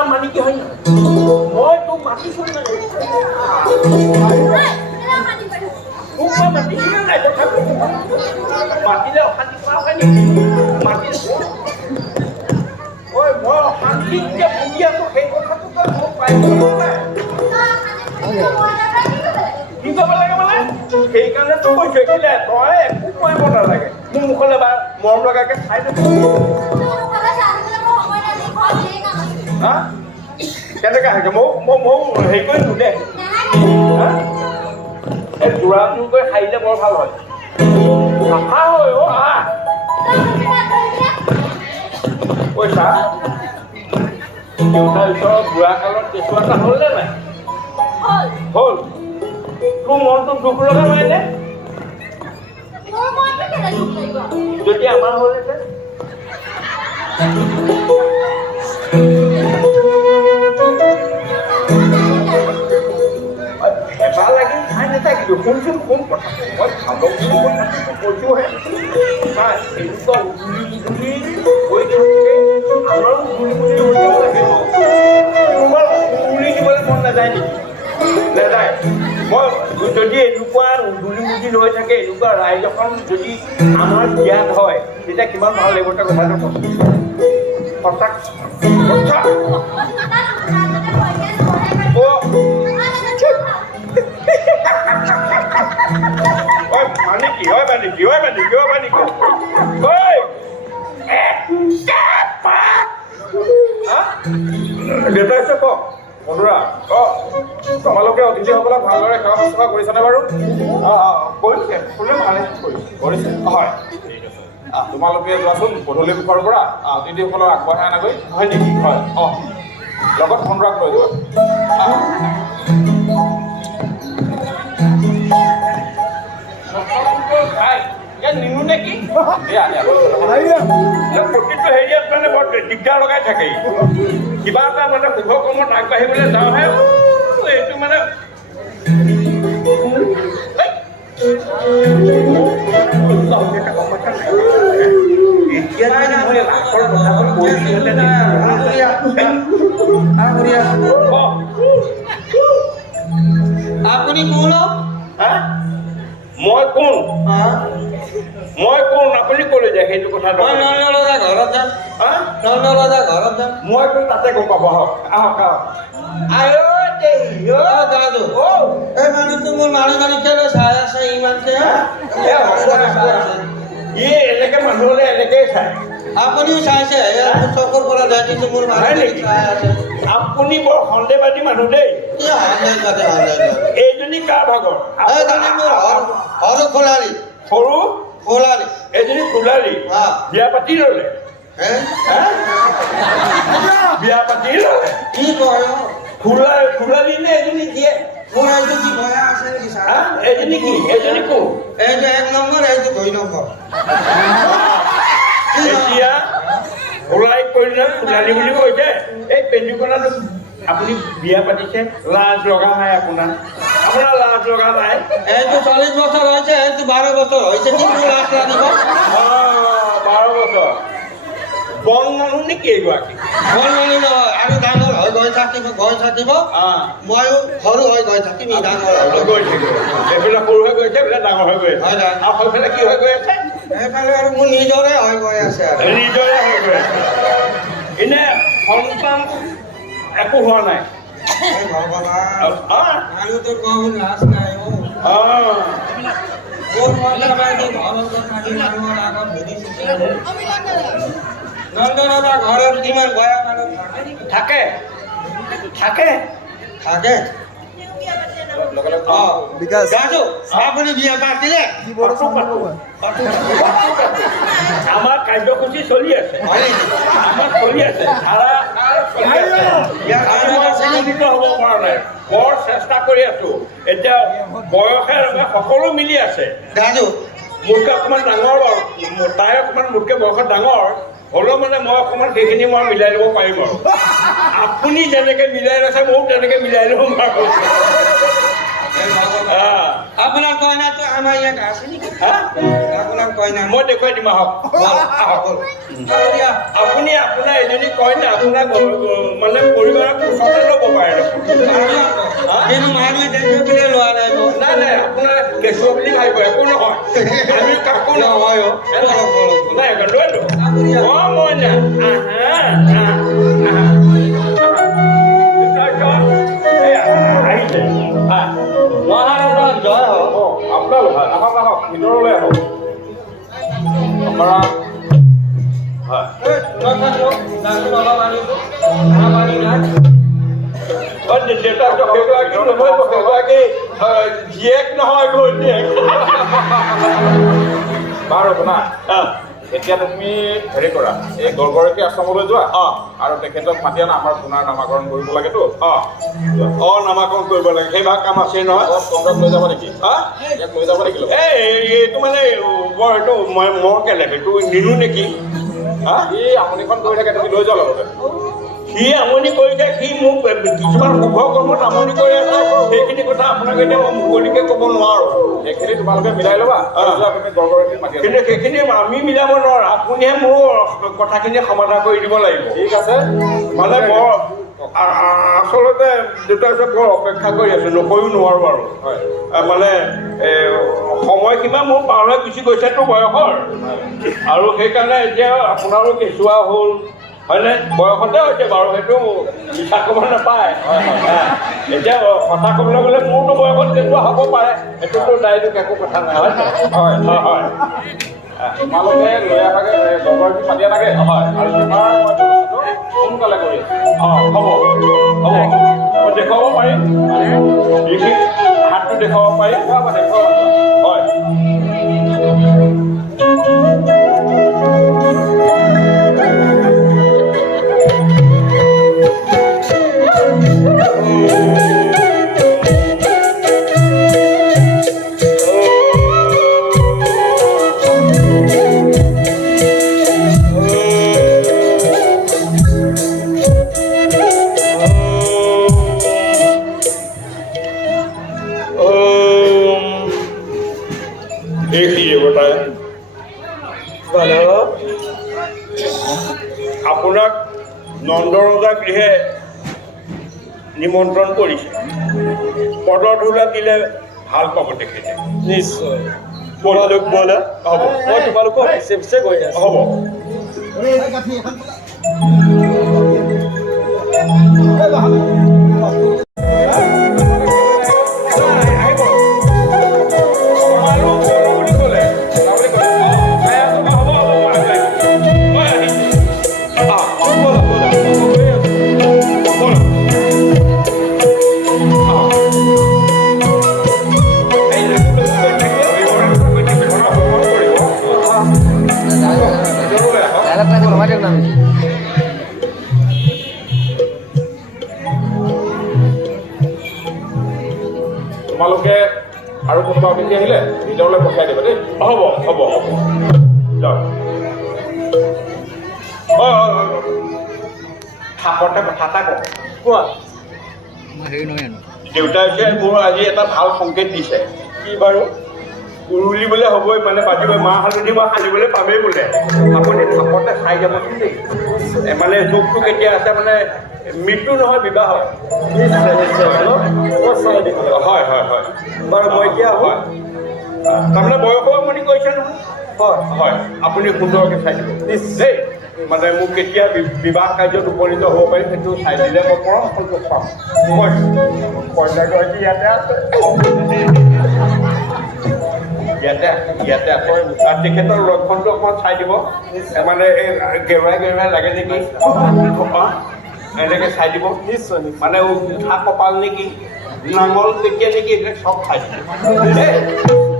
নাম মানি কি হয় নহয় মই তোক মাতিছো নাই তোক মই মাতিছিলো নাই তথাপি মাতিলে অশান্তি পাওঁ কানি মাতিলে ঐ মই অশান্তিত যে ভুগি আছো সেই কথাটো তই মোক পাই নাই কি ক'ব লাগে মানে সেইকাৰণে তোক কৈছো কেলে তই একো কৰিব নালাগে মোৰ মুখলৈ এবাৰ মৰম লগাকে চাই হা কেনেকৈ আহিছে ময়ো হেৰি কৰি দিওঁ দে এই যোৰা জোৰ কৰি সাৰিলে বৰ ভাল হয় চাফা হয় অ' আহ পইচা দেউতাৰ ওচৰত বুঢ়া কালত কেঁচুৱা এটা হ'ল নে নাই হ'ল তোৰ মনটো দুখ লগা নাই নে যদি আমাৰ হ'লহেঁতেন হেঁপাহ লাগি খাই নাথাকিলো শুনচোন কোন কথাটো মই খাব কথাটো কৈছোহে নাই এনেকুৱা উজুলি হৈ থাকে আমাৰো উজুলি লাগে তোমাৰ উজুলি দিবলৈ মন নাযায় নেকি নাযায় মই যদি এনেকুৱা উজুলি মুজুলি হৈ থাকে এনেকুৱা ৰাইজ এখন যদি আমাৰ জ্ঞান হয় তেতিয়া কিমান ভাল লাগিব তাৰ কথাটো সঁচাক মানে কি হয় মানে কি হয় মানে কি হয় মানে কি দেউতা হৈছে কওক মধুৰা তোমালোকে অতিথিসকলক ভালদৰে সেৱা শুশ্ৰূষা কৰিছেনে বাৰু কৰিছে কোনে ভালে কৰিছে হয় ঠিক আছে তোমালোকে যোৱাচোন গধূলি মুখৰ পৰা অতিথিসকলক আগবঢ়াই আনাগৈ হয় নেকি হয় লগত মধুৰাক লৈ যোৱা নিনো নেকি প্ৰতিটো হেৰিয়াত মানে বৰ দিগদাৰ লগাই থাকে কিবা এটা মানে শুভ কৰ্মত আগবাঢ়িবলৈ যাওঁহে এইটো মানে আপুনি কোন মই কোন আপুনি ক'লে যায় সেইটো কথা ঘৰত যাম মই কোন তাতে গম পাব আহক এই মানুহটো মোৰ মাৰি মাৰি কেলে চাই আছে ইমানকে এনেকে মানুহ হলে এনেকেই চাই আপুনিও চাইছে চকুৰ পৰা দেখিছো মোৰ মাৰি চাই আছে আপুনি বৰ সন্দেহবাদী মানুহ দেই এইজনী কাৰ ভাগৰ সৰু খোলালি সৰু খোলালি এইজনী খোলালি বিয়া পাতি ললে বিয়া পাতি ললে কি কয় খোলালি নে এজনী দিয়ে মোৰ এইটো কি ভয়া আছে নেকি এজনী কি এজনী কোন এইটো 1 নম্বৰ এইটো 2 নম্বৰ এতিয়া ওলাই কৰিলে খোলালি বুলি কৈছে এই পেণ্ডিকনাটো আপুনি বিয়া পাতিছে লাজ লগা নাই আপোনাৰ লাজ লগা নাই এইটো 40 বছৰ হৈছে এইটো 12 বছৰ হৈছে কিন্তু লাজ লাগিব 12 বছৰ বন মানুহ নেকি এইগৰাকী বন মানুহ নহয় আৰু ডাঙৰ হৈ গৈ থাকিব ময়ো সৰু হৈ গৈ থাকিম ডাঙৰ হৈ গৈ থাকিব এইবিলাক সৰু হৈ গৈছে এইবিলাক ডাঙৰ হৈ গৈ আছে আৰু সেইফালে কি হৈ গৈ আছে এইফালে আৰু মোৰ নিজৰে হৈ গৈ আছে নিজৰে হৈ গৈ আছে এনে সন্তান একো হোৱা নাই মানুহটোৰ কম লাজ নাই নন্দনতা ঘৰত কিমান ভয়া মানুহ থাকে আপুনি বিয়া পাতিলে আমাৰ কাৰ্যসূচী চলি আছে হ'ব পৰা নাই বৰ চেষ্টা কৰি আছো এতিয়া বয়সে সকলো মিলি আছে দাদু মোতকৈ অকণমান ডাঙৰ বাৰু তাই অকণমান মোতকৈ বয়সত ডাঙৰ হ'লেও মানে মই অকণমান সেইখিনি মই মিলাই ল'ব পাৰিম আৰু আপুনি যেনেকৈ মিলাই লৈছে ময়ো তেনেকৈ মিলাই ল'ব পাৰোঁ আপোনাৰ কইনাটো আমাৰ ইয়াত আছে নেকি হা আপোনাৰ কইনা মই দেখুৱাই দিম আহক আপুনি আপোনাৰ এজনী কইনা আপোনাক মানে পৰিবাৰক ওচৰতে ল'ব পাৰে কিন্তু মানুহে দেখি বুলি লোৱা নাই নাই নাই আপোনাৰ কেঁচুৱা বুলি ভাবিব একো নহয় আমি কাকো নহয় নাই লৈ লো অঁ মই না আহিছে মহাৰাজৰ জয় হওক আপোনালোক আহক আহক ভিতৰলৈ আহক আমাৰ হয় জীয়েক নহয় ঘৈণীয়েক বাৰু শুনা এতিয়া তুমি হেৰি কৰা এই গড়গড়কী আশ্ৰমলৈ যোৱা আৰু তেখেতক মাতি আনা আমাৰ পুনৰ নামাকৰণ কৰিব লাগেতো নামাকৰণ কৰিব লাগে সেই ভাগ কাম আছে নহয় তহঁতক লৈ যাব নেকি ইয়াক লৈ যাব নেকি এইটো মানে বৰ এইটো মই কেলে এইটো নিনো নেকি সি আমনিখন কৰি থাকে তুমি লৈ যোৱা লগতে সি আমনি কৰিছে সি মোক কিছুমান শুভ কৰ্মত আমনি কৰি আছে সেইখিনি কথা আপোনাক এতিয়া মই মুকলিকে ক'ব নোৱাৰো সেইখিনি তোমালোকে মিলাই ল'বা তুমি গড়গড়কীক মাতি কিন্তু সেইখিনি আমি মিলাব নোৱাৰো আপুনিহে মোৰ কথাখিনি সমাধান কৰি দিব লাগিব ঠিক আছে মানে বৰ আচলতে দেউতাই বৰ অপেক্ষা কৰি আছো নকৈও নোৱাৰো আৰু মানে সময়সীমা মোৰ পাৰ হৈ গুচি গৈছেতো বয়সৰ আৰু সেইকাৰণে এতিয়া আপোনাৰো কেঁচুৱা হ'ল হয়নে বয়সতে হৈছে বাৰু সেইটো মিছা ক'ব নাপায় এতিয়া কথা ক'বলৈ গ'লে মোৰতো বয়সত কেঁচুৱা হ'ব পাৰে সেইটোতো ডাইৰেক্ট একো কথা নাই হয় হয় তোমালোকে লৈ আহাগে গড়গড়কীক মাতি আনাগে হয় আৰু তোমাৰ সোনকালে কৰি হ'ব হ'ব মই দেখুৱাব পাৰিম লিখি হাতটো দেখুৱাব পাৰিম হয় আপোনাক নন্দৰজা গৃহে নিমন্ত্ৰণ কৰিছে পদধূলা দিলে ভাল পাব তেখেতে নিশ্চয় তোমালোক ব'লা হ'ব মই তোমালোকৰ পিছে পিছে গৈ আছো হ'ব তোমালোকে আৰু কোনোবা অতিথি আহিলে ভিতৰলৈ পঠিয়াই দিবা দেই হ'ব হ'ব হ'ব যাওক থাকতে কথা এটা কওঁ কোৱা দেউতাই যে মোৰ আজি এটা ভাল সংকেত দিছে কি বাৰু উৰুলিবলৈ হ'বই মানে বাজিবই মাহ হালধি মই সানিবলৈ পামেই বোলে আপুনি থাপতে খাই যাবচোন দেই মানে যুগটো কেতিয়া আছে মানে মৃত্যু নহয় বিবাহ হয় হয় হয় হয় বাৰু মই এতিয়া হয় তাৰমানে বয়সো আমনি কৰিছে নহয় হয় হয় আপুনি সুন্দৰকৈ চাই দিব দেই মানে মোক কেতিয়া বিবাহ কাৰ্যত উপনীত হ'ব পাৰিম সেইটো চাই দিলে মই পৰম সন্তোষ পাম মই কন্যাগৰাকী ইয়াতে আছে ইয়াতে আকৌ তেখেতৰ লক্ষণটো অকণমান চাই দিব মানে এই গেৰুৱাই গেৰুৱাই লাগে নেকি এনেকৈ চাই দিব নিশ্চয় মানে উঠা কপাল নেকি নাঙল তেতিয়া নেকি এইবিলাক চব চাই দিব দেই